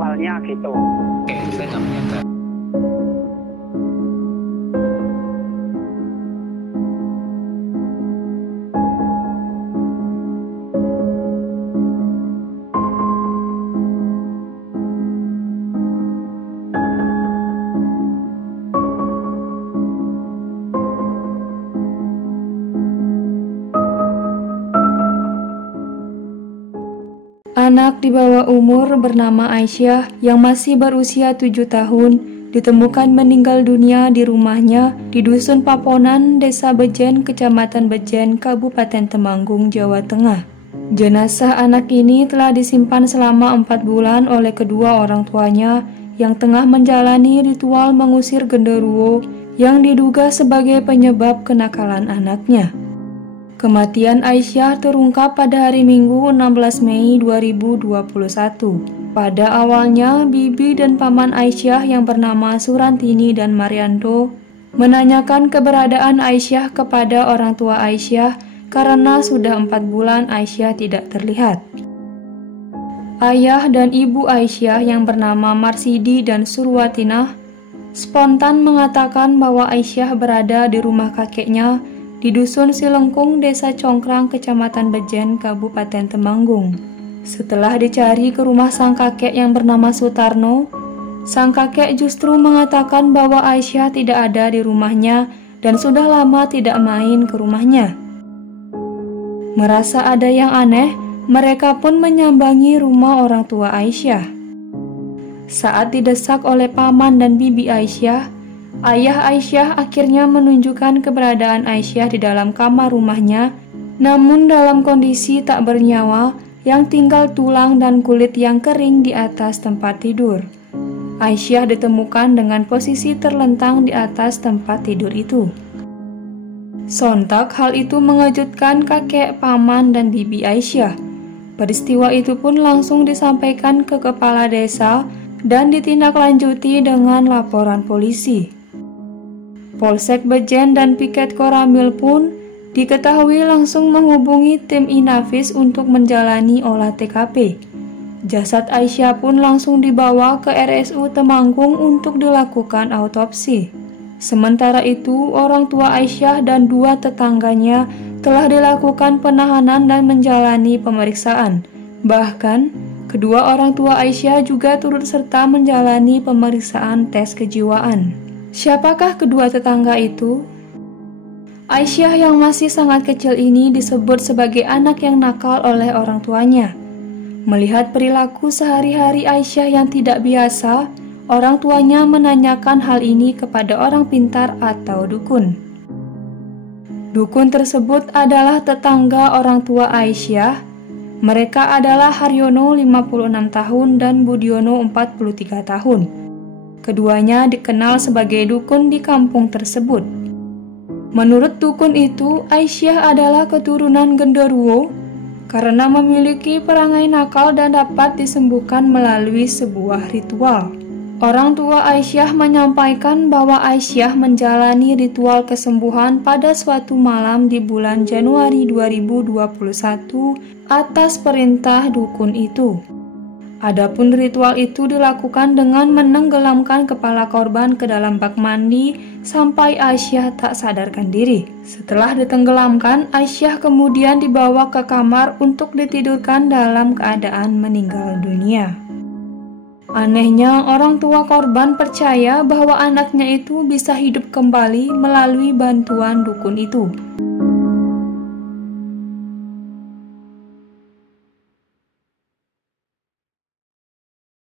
awalnya gitu. Oke, saya nggak menyangka. Anak di bawah umur bernama Aisyah yang masih berusia 7 tahun ditemukan meninggal dunia di rumahnya di Dusun Paponan, Desa Bejen, Kecamatan Bejen, Kabupaten Temanggung, Jawa Tengah. Jenazah anak ini telah disimpan selama 4 bulan oleh kedua orang tuanya yang tengah menjalani ritual mengusir genderuwo yang diduga sebagai penyebab kenakalan anaknya. Kematian Aisyah terungkap pada hari Minggu 16 Mei 2021. Pada awalnya, bibi dan paman Aisyah yang bernama Surantini dan Marianto menanyakan keberadaan Aisyah kepada orang tua Aisyah karena sudah 4 bulan Aisyah tidak terlihat. Ayah dan ibu Aisyah yang bernama Marsidi dan Surwatinah spontan mengatakan bahwa Aisyah berada di rumah kakeknya di Dusun Silengkung, Desa Congkrang, Kecamatan Bejen, Kabupaten Temanggung. Setelah dicari ke rumah sang kakek yang bernama Sutarno, sang kakek justru mengatakan bahwa Aisyah tidak ada di rumahnya dan sudah lama tidak main ke rumahnya. Merasa ada yang aneh, mereka pun menyambangi rumah orang tua Aisyah. Saat didesak oleh paman dan bibi Aisyah, ayah Aisyah akhirnya menunjukkan keberadaan Aisyah di dalam kamar rumahnya, namun dalam kondisi tak bernyawa yang tinggal tulang dan kulit yang kering di atas tempat tidur. Aisyah ditemukan dengan posisi terlentang di atas tempat tidur itu. Sontak hal itu mengejutkan kakek, paman, dan bibi Aisyah. Peristiwa itu pun langsung disampaikan ke kepala desa dan ditindaklanjuti dengan laporan polisi. Polsek Bejen dan Piket Koramil pun diketahui langsung menghubungi tim Inafis untuk menjalani olah TKP. Jasad Aisyah pun langsung dibawa ke RSU Temanggung untuk dilakukan autopsi. Sementara itu, orang tua Aisyah dan 2 tetangganya telah dilakukan penahanan dan menjalani pemeriksaan. Bahkan, kedua orang tua Aisyah juga turut serta menjalani pemeriksaan tes kejiwaan. Siapakah kedua tetangga itu? Aisyah yang masih sangat kecil ini disebut sebagai anak yang nakal oleh orang tuanya. Melihat perilaku sehari-hari Aisyah yang tidak biasa, orang tuanya menanyakan hal ini kepada orang pintar atau dukun. Dukun tersebut adalah tetangga orang tua Aisyah. Mereka adalah Haryono 56 tahun dan Budiono 43 tahun. Keduanya dikenal sebagai dukun di kampung tersebut. Menurut dukun itu, Aisyah adalah keturunan genderuwo karena memiliki perangai nakal dan dapat disembuhkan melalui sebuah ritual. Orang tua Aisyah menyampaikan bahwa Aisyah menjalani ritual kesembuhan pada suatu malam di bulan Januari 2021 atas perintah dukun itu. Adapun ritual itu dilakukan dengan menenggelamkan kepala korban ke dalam bak mandi sampai Aisyah tak sadarkan diri. Setelah ditenggelamkan, Aisyah kemudian dibawa ke kamar untuk ditidurkan dalam keadaan meninggal dunia. Anehnya, orang tua korban percaya bahwa anaknya itu bisa hidup kembali melalui bantuan dukun itu.